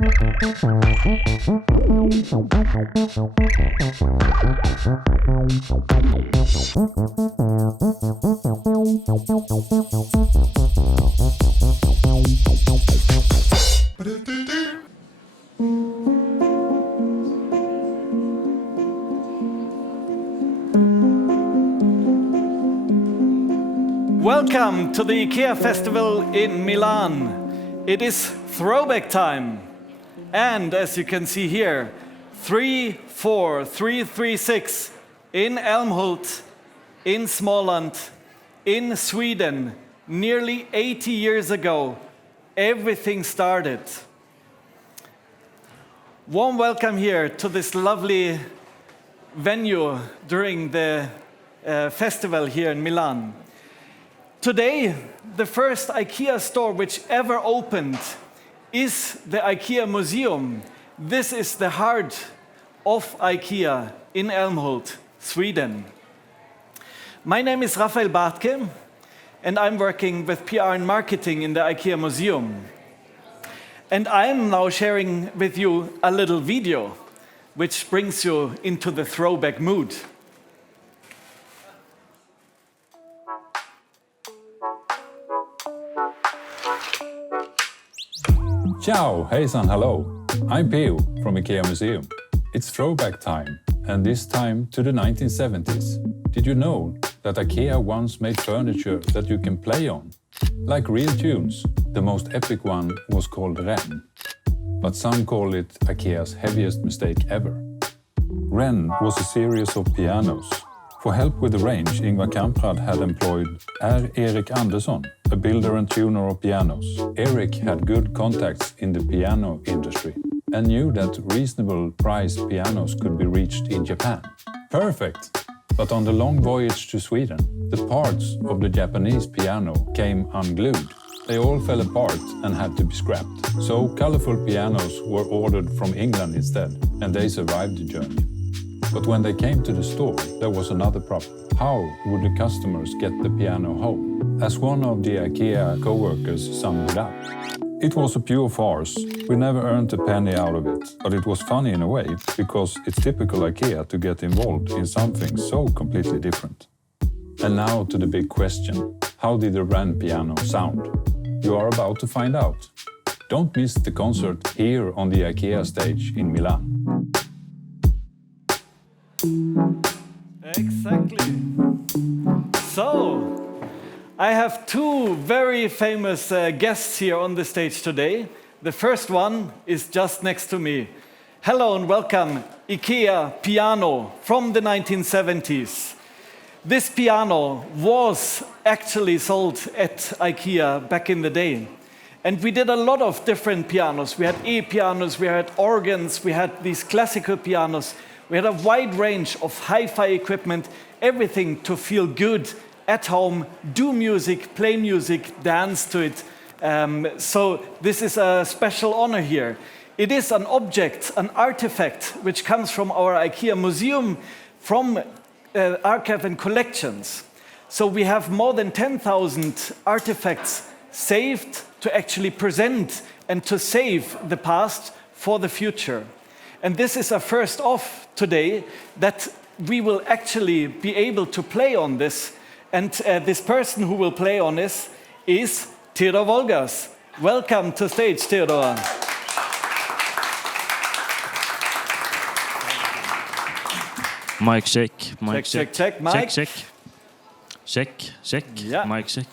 Welcome to the IKEA festival in Milan. It is throwback time. And as you can see here, 34336 in Älmhult, in Småland, in Sweden, nearly 80 years ago, everything started. Warm welcome here to this lovely venue during the festival here in Milan. Today, the first IKEA store which ever opened is the IKEA Museum. This is the heart of IKEA in Älmhult, Sweden. My name is Raphael Bartke, and I'm working with PR and marketing in the IKEA Museum. And I'm now sharing with you a little video, which brings you into the throwback mood. Ciao, hejsan, hello. I'm Peo from IKEA Museum. It's throwback time, and this time to the 1970s. Did you know that IKEA once made furniture that you can play on? Like real tunes. The most epic one was called Ren. But some call it IKEA's heaviest mistake ever. Ren was a series of pianos. For help with the range, Ingvar Kamprad had employed R. Erik Andersson, a builder and tuner of pianos. Erik had good contacts in the piano industry and knew that reasonable priced pianos could be reached in Japan. Perfect! But on the long voyage to Sweden, the parts of the Japanese piano came unglued. They all fell apart and had to be scrapped. So colorful pianos were ordered from England instead, and they survived the journey. But when they came to the store, there was another problem. How would the customers get the piano home? As one of the IKEA co-workers summed it up, it was a pure farce. We never earned a penny out of it. But it was funny in a way, because it's typical IKEA to get involved in something so completely different. And now to the big question. How did the Ren piano sound? You are about to find out. Don't miss the concert here on the IKEA stage in Milan. Exactly. So, I have two very famous guests here on the stage today. The first one is just next to me. Hello and welcome, IKEA piano from the 1970s. This piano was actually sold at IKEA back in the day. And we did a lot of different pianos. We had e-pianos, we had organs, we had these classical pianos. We had a wide range of hi-fi equipment, everything to feel good at home, do music, play music, dance to it. So this is a special honor here. It is an object, an artifact, which comes from our IKEA Museum, from archive and collections. So we have more than 10,000 artifacts saved to actually present and to save the past for the future. And this is a first off today that we will actually be able to play on this. And this person who will play on this is Theodor Wolgers. Welcome to stage, Theodor. Mic check. Mic check. Mic. Check. Yeah. Mic check.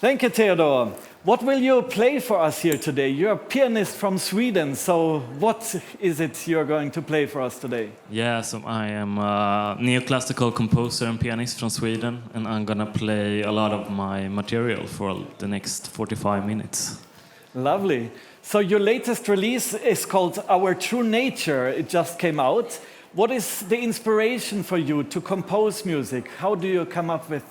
Thank you, Theodor. What will you play for us here today? You're a pianist from Sweden, so what is it you're going to play for us today? Yeah, so I am a neoclassical composer and pianist from Sweden, and I'm gonna play a lot of my material for the next 45 minutes. Lovely. So your latest release is called Our True Nature. It just came out. What is the inspiration for you to compose music? How do you come up with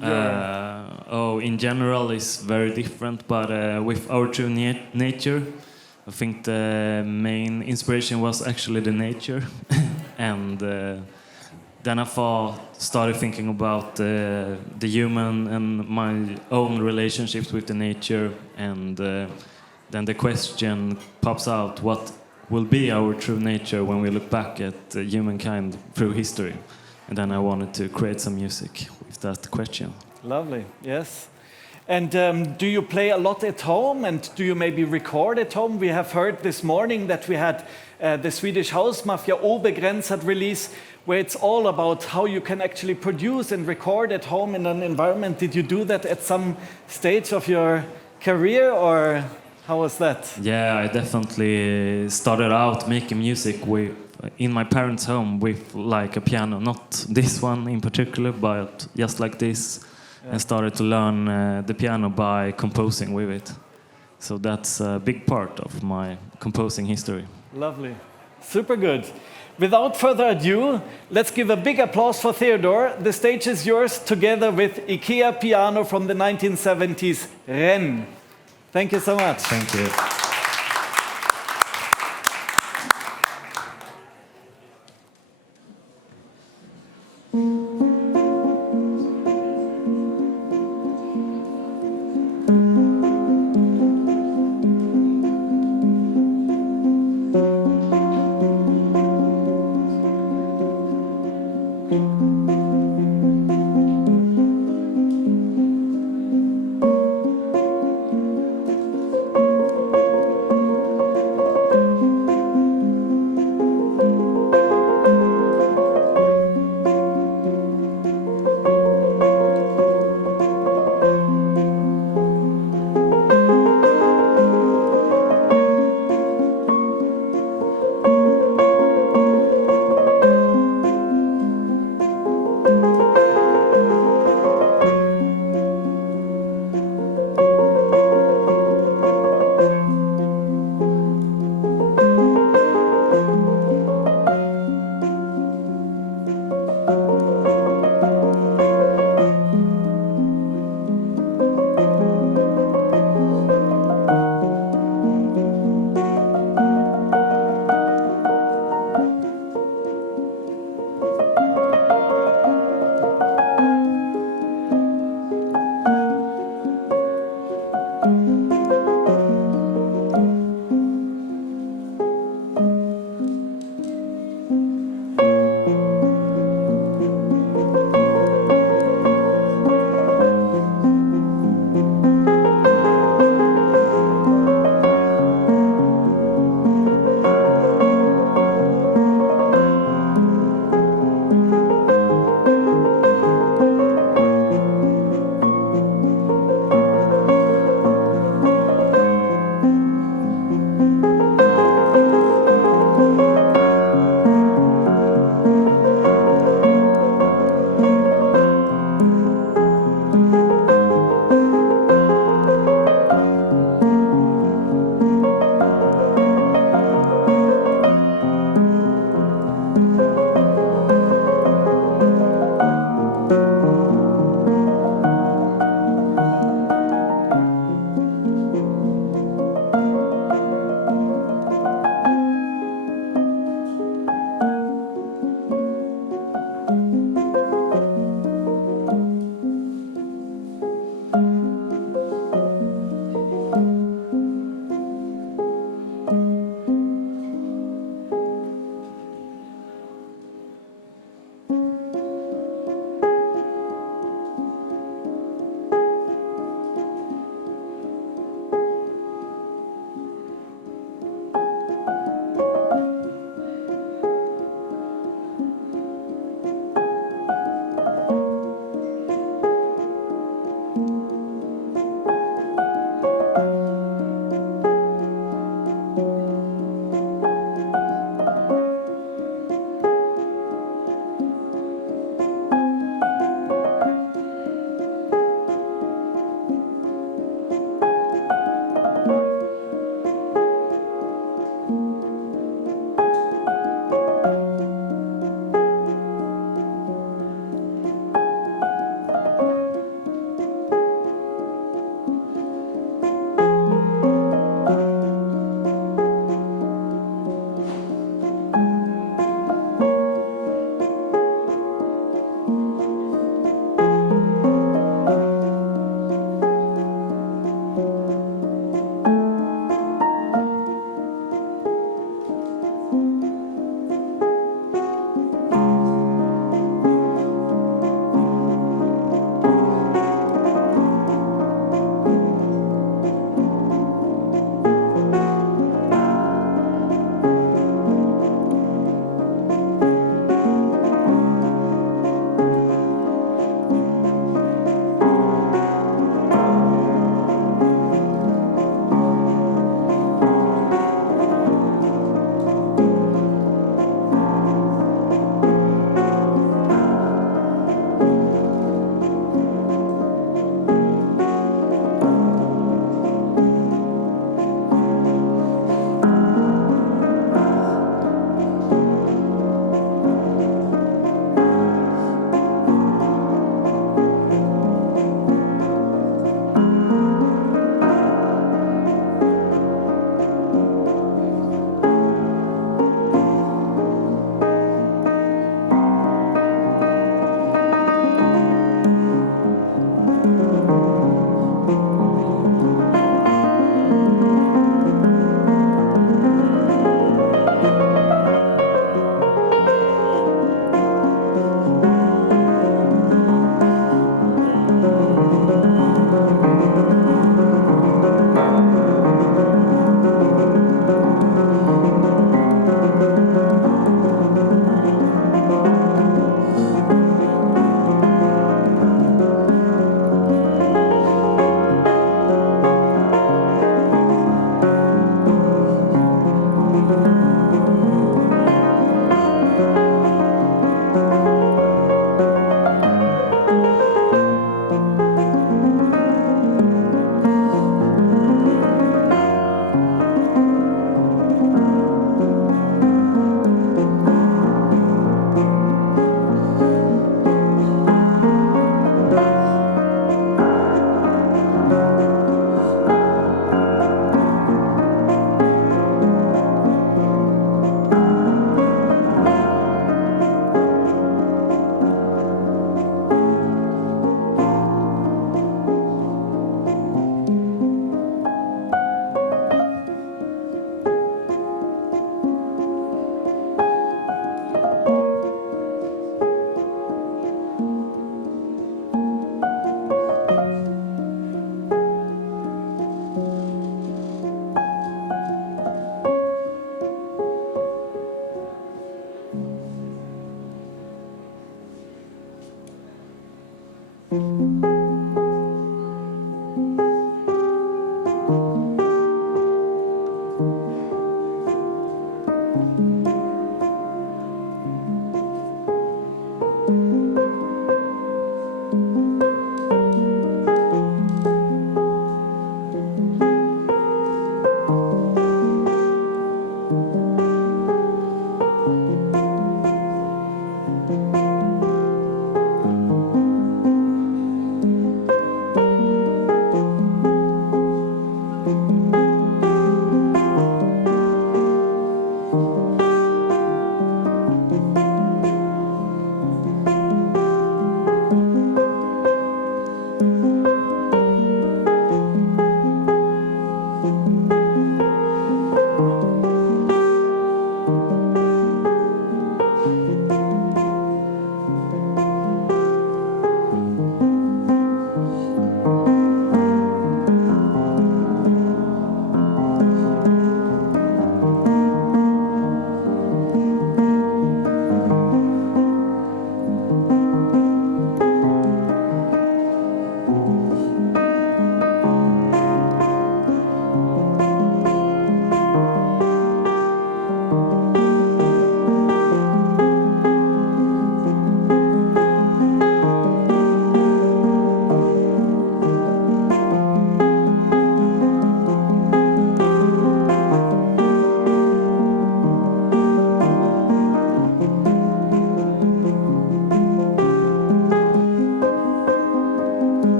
in general it's very different, but with Our True Nature, I think the main inspiration was actually the nature. And then I started thinking about the human and my own relationships with the nature, and then the question pops out: what will be our true nature when we look back at humankind through history? And then I wanted to create some music with that question. Lovely, yes. And do you play a lot at home, and do you maybe record at home? We have heard this morning that we had the Swedish house mafia Obegränsat release, where it's all about how you can actually produce and record at home in an environment. Did you do that at some stage of your career, or how was that? Yeah, I definitely started out making music in my parents' home with like a piano, not this one in particular, but just like this, and started to learn the piano by composing with it. So that's a big part of my composing history. Lovely. Super good. Without further ado, let's give a big applause for Theodor. The stage is yours together with IKEA piano from the 1970s, Ren. Thank you so much. Thank you.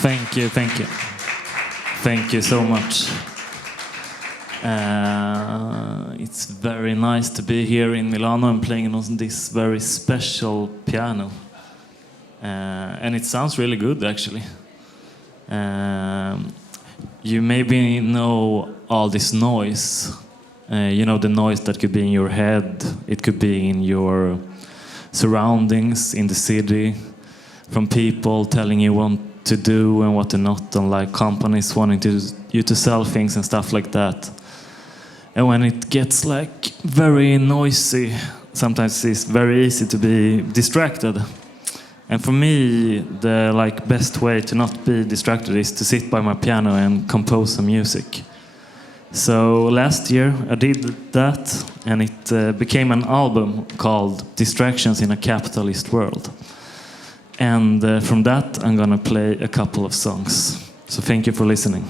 Thank you, thank you. Thank you so much. It's very nice to be here in Milano and playing on this very special piano. And it sounds really good, actually. You maybe know all this noise. You know, the noise that could be in your head, it could be in your surroundings, in the city, from people telling you what to do and what to not, and like companies wanting you to sell things and stuff like that. And when it gets like very noisy, sometimes it's very easy to be distracted. And for me, the like best way to not be distracted is to sit by my piano and compose some music. So last year I did that, and it became an album called Distractions in a Capitalist World. And from that I'm gonna play a couple of songs. So thank you for listening.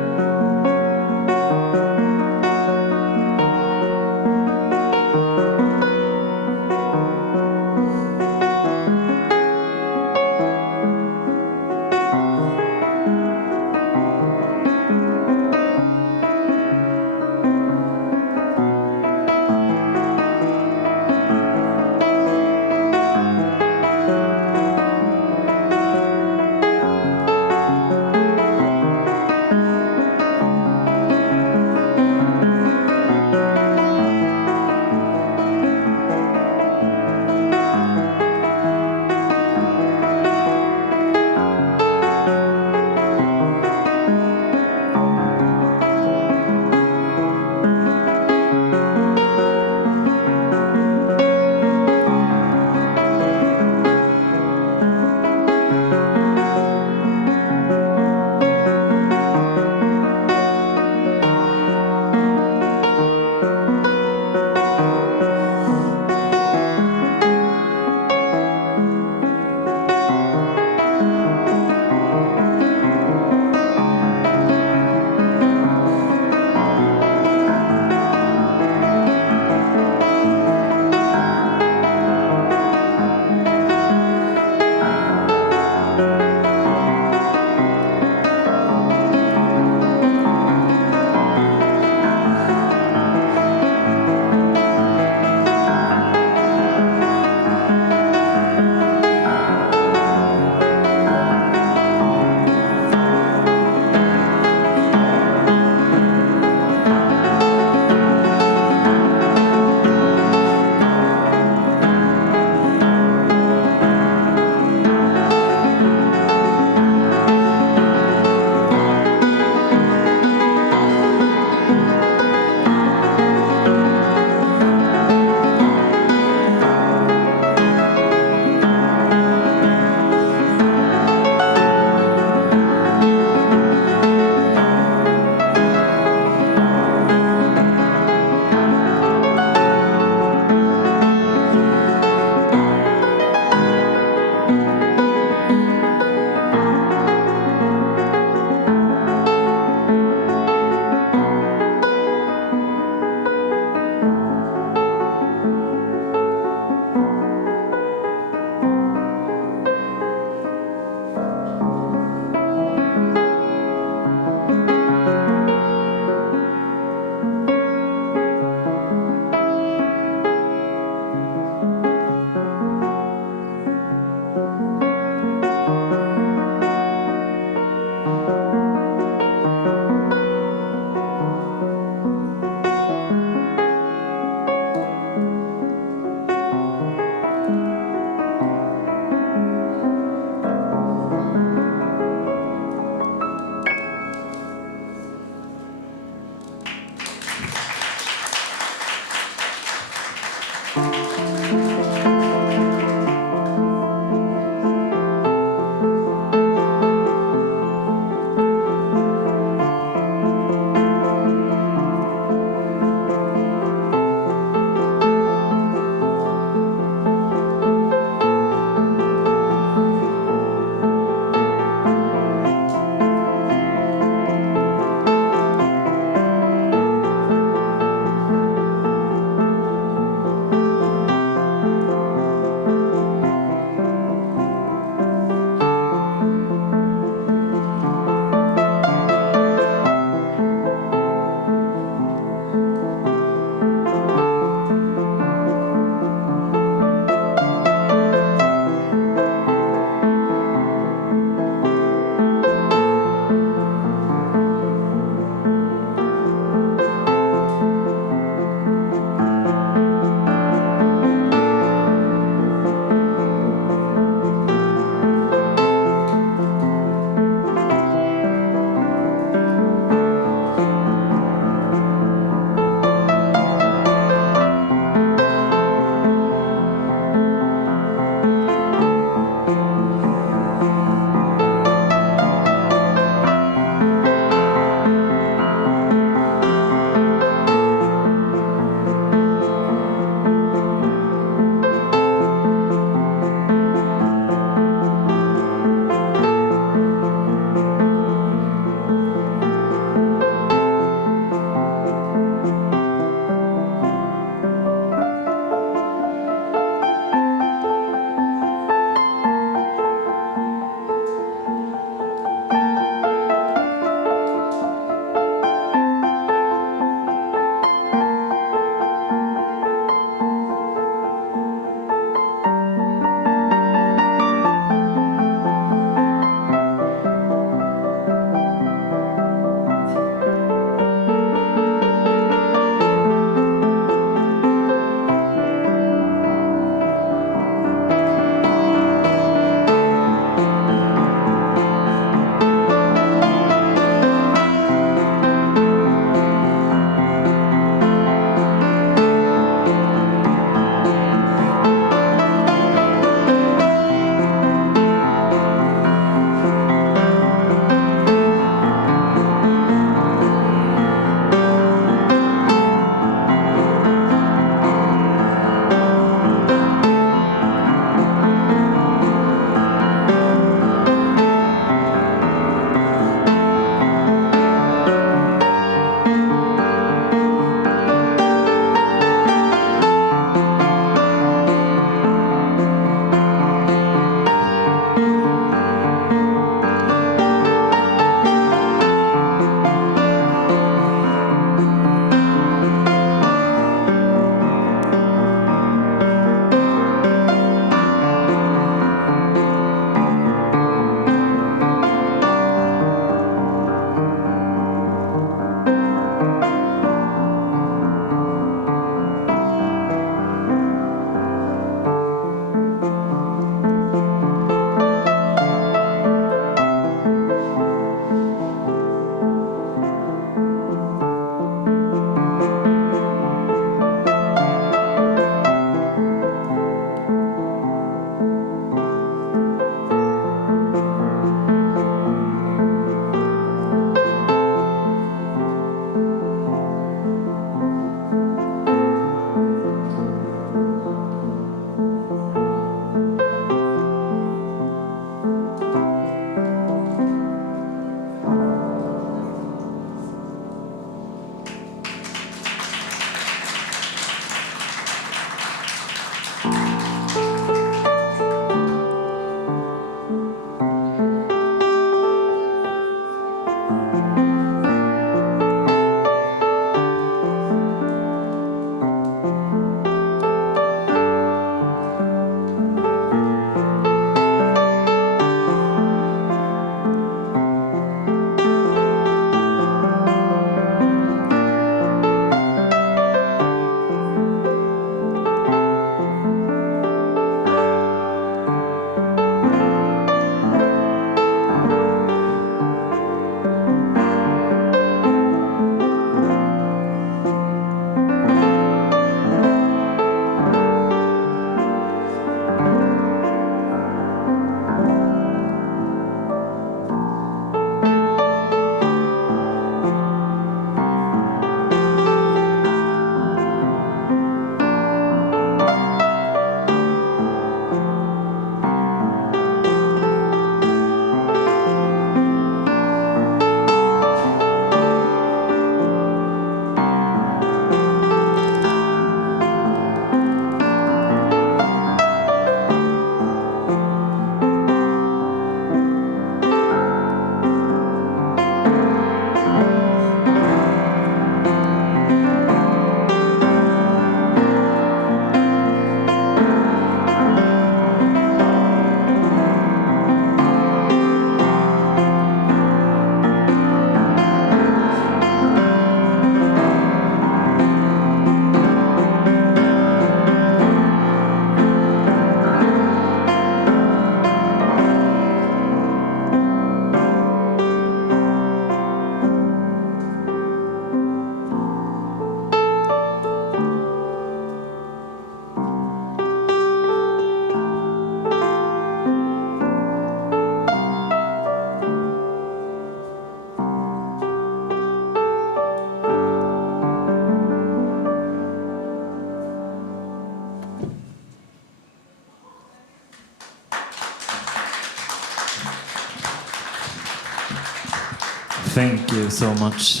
Thank you so much.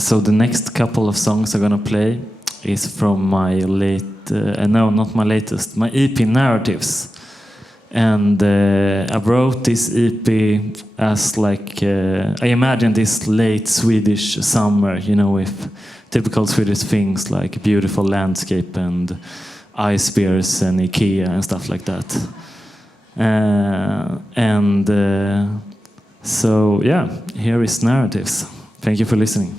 So the next couple of songs I'm gonna play is from my no, not my latest, my EP Narratives. And I wrote this EP as like, I imagined this late Swedish summer, you know, with typical Swedish things like beautiful landscape and ice beers and IKEA and stuff like that. So yeah, here is Narratives. Thank you for listening.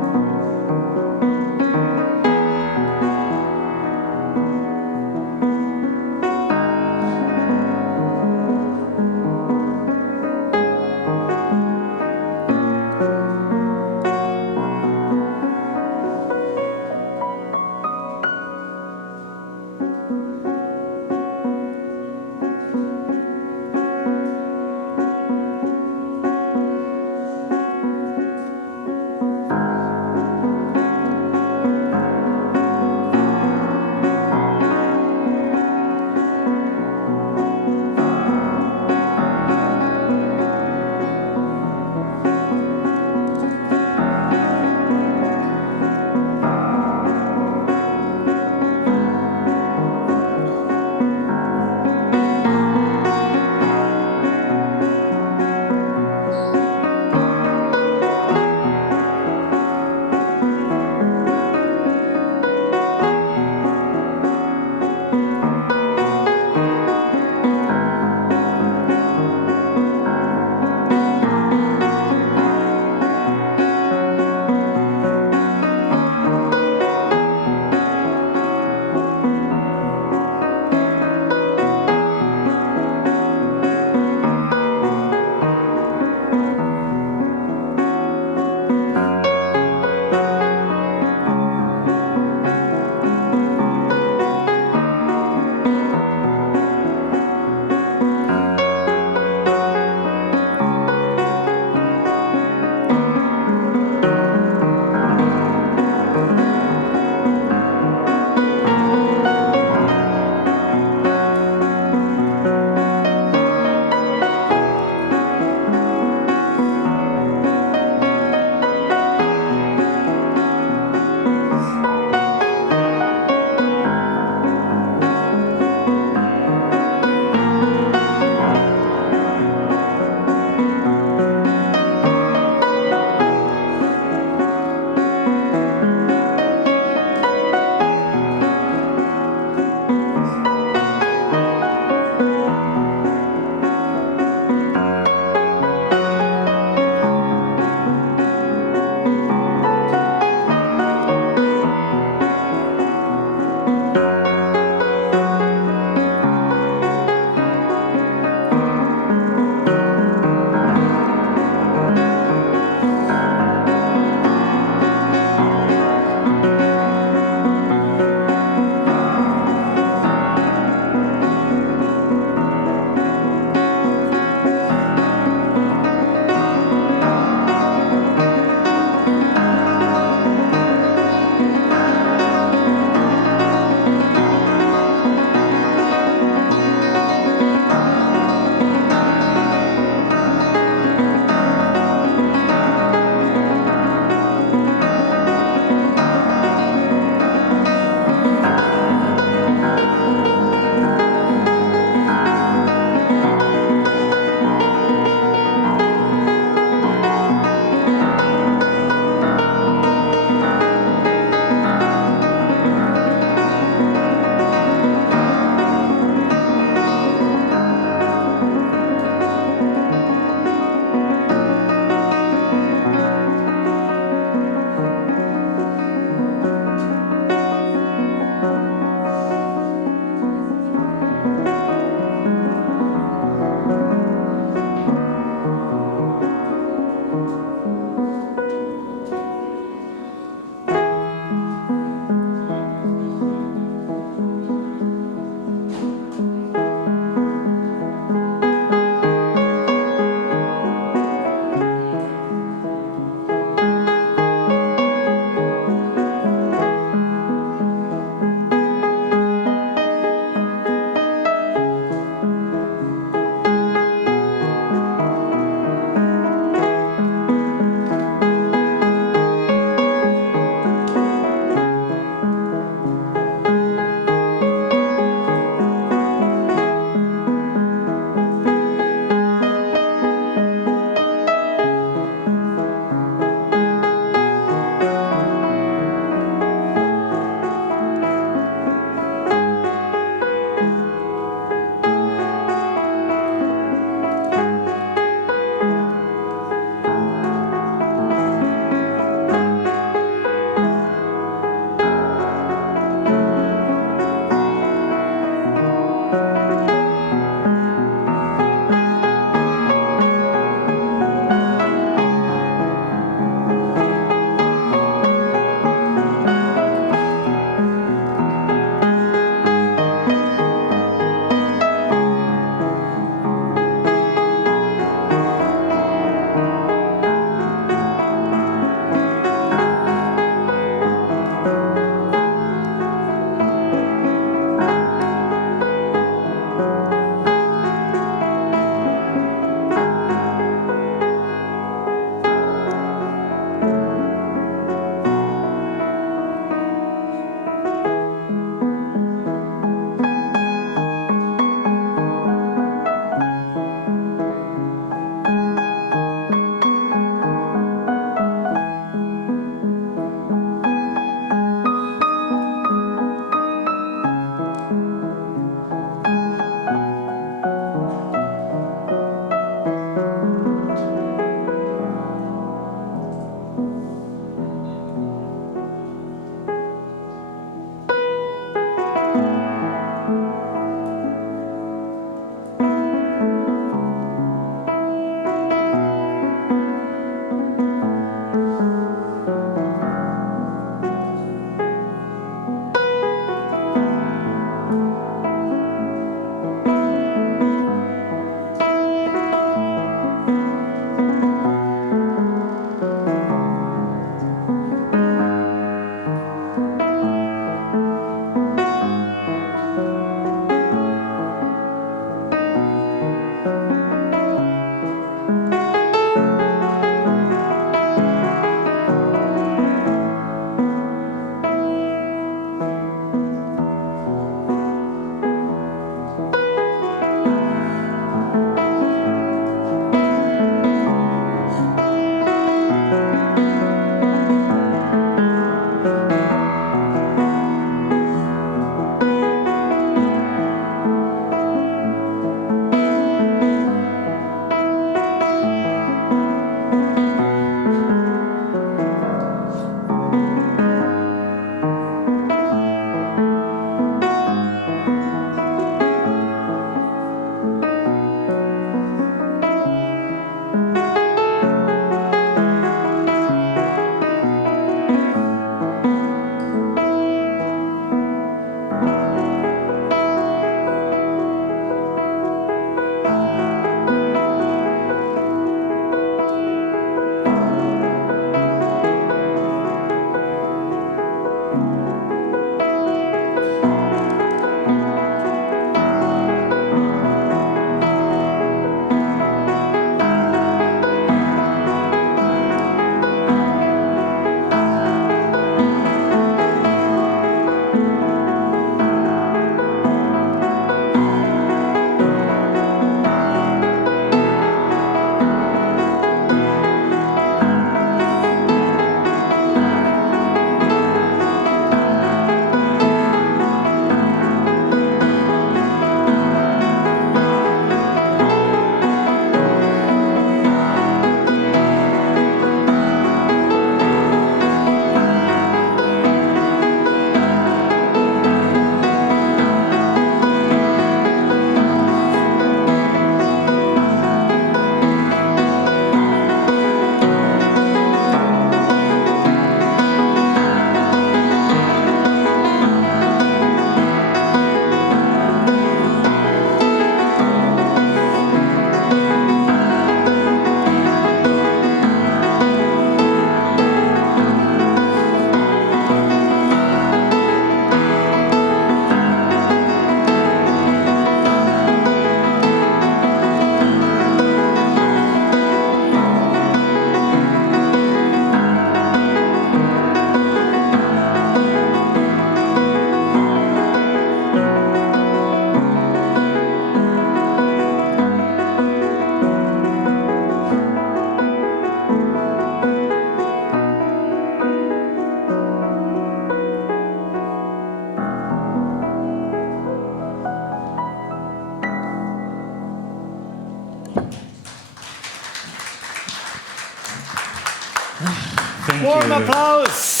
Thank Warm you. applause!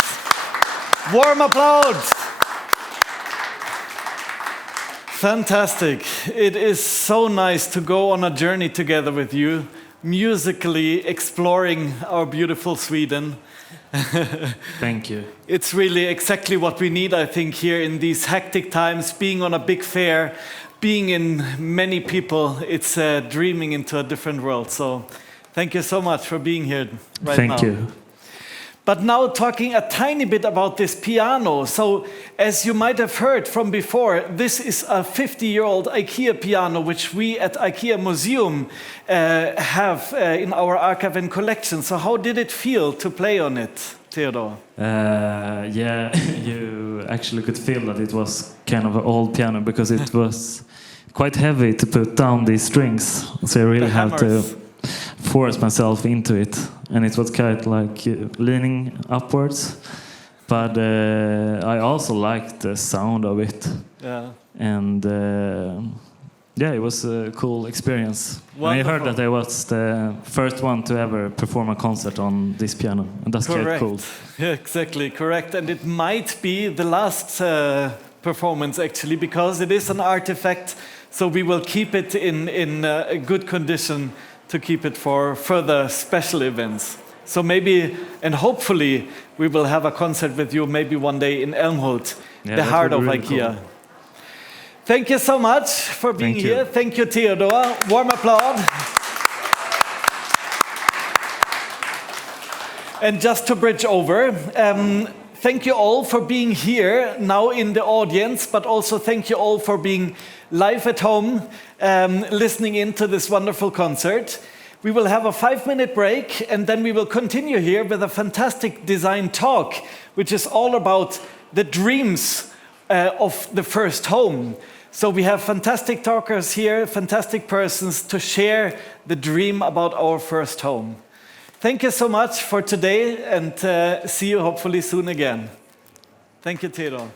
Warm applause! Fantastic. It is so nice to go on a journey together with you, musically exploring our beautiful Sweden. Thank you. It's really exactly what we need, I think, here in these hectic times, being on a big fair, being in many people. It's dreaming into a different world. So thank you so much for being here right now. Thank you. But now talking a tiny bit about this piano. So as you might have heard from before, this is a 50-year-old IKEA piano, which we at IKEA Museum have in our archive and collection. So how did it feel to play on it, Theodore? Yeah, you actually could feel that it was kind of an old piano because it was quite heavy to put down these strings. So I really had to force myself into it, and it was kind of like leaning upwards. But I also liked the sound of it. Yeah. And yeah, it was a cool experience. And I heard Wonderful. that I was the first one to ever perform a concert on this piano, and that's quite cool. Yeah, exactly, correct. And it might be the last performance, actually, because it is an artifact. So we will keep it in a good condition to keep it for further special events. So maybe, and hopefully, we will have a concert with you maybe one day in Elmhult, Yeah, the that heart would of be really IKEA. cool. Thank you so much for being Thank you. here. Thank you, Theodore. Warm applause. And just to bridge over, thank you all for being here now in the audience, but also thank you all for being live at home, listening into this wonderful concert. We will have a 5-minute break, and then we will continue here with a fantastic design talk, which is all about the dreams of the first home. So we have fantastic talkers here, fantastic persons to share the dream about our first home. Thank you so much for today, and see you hopefully soon again. Thank you, Theodore.